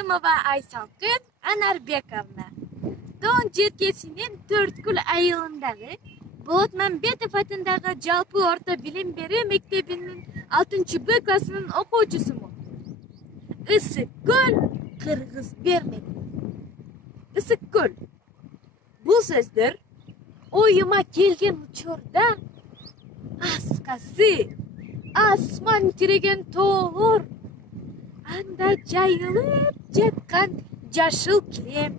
Рахимова Айсалкын Анарбековна. Don Жеткесінің Төрткүл айылындағы Болотмамбетов атындағы жалпы орта білім беру мектебінің 6-Б класының оқушысымын. Ысыккөл Кыргыз бермеді. Ысыккөл. Бұл сөздер ойыма келген учурда аскасы, асман тиреген тоолор, анда жайылып жаткан жашыл килем,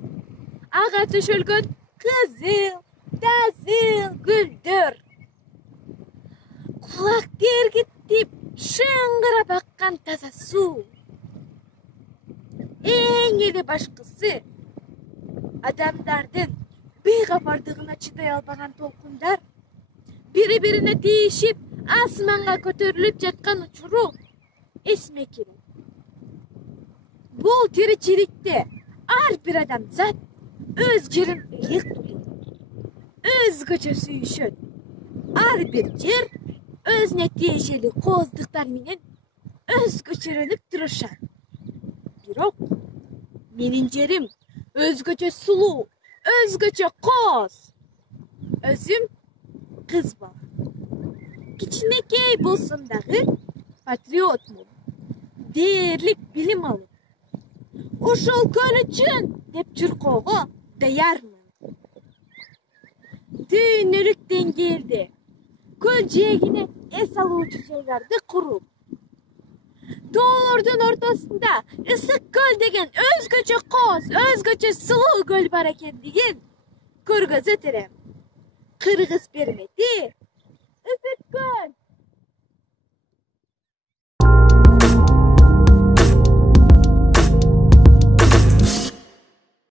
ага төшөлгөн кызыл, тазыл гүлдөр, кулак тергитип шыңгырап аккан таза суу. Эң эле башкысы адамдардын бейгапардыгына чыдай албаган толкундар бири-бирине тийишип асманга көтөрүлүп жаткан учуру эсиме келет. Бул тиричиликте ар бир адам зат өз жерин ыйык тутат, өзгөчө сүйүшөт. Ар бир жер өзүнө тиешелүү кооздуктар менен өзгөчөрөнүп турушат. Бирок менин жерим өзгөчө сулуу, өзгөчө кооз. Өзүм кыз бала. Кичинекей болсом дагы патриотмун. Дээрлик билим алып, ошол көл үчүн деп чуркоого даярмын. Дүйнөлүк деңгээлде көл жээгине эс алуучу жайларды куруп, тоолордун ортосунда Ысыккөл деген өзгөчө кооз, өзгөчө сулуу көл бар экендигин көргөзөт элем. Кыргыз бермеди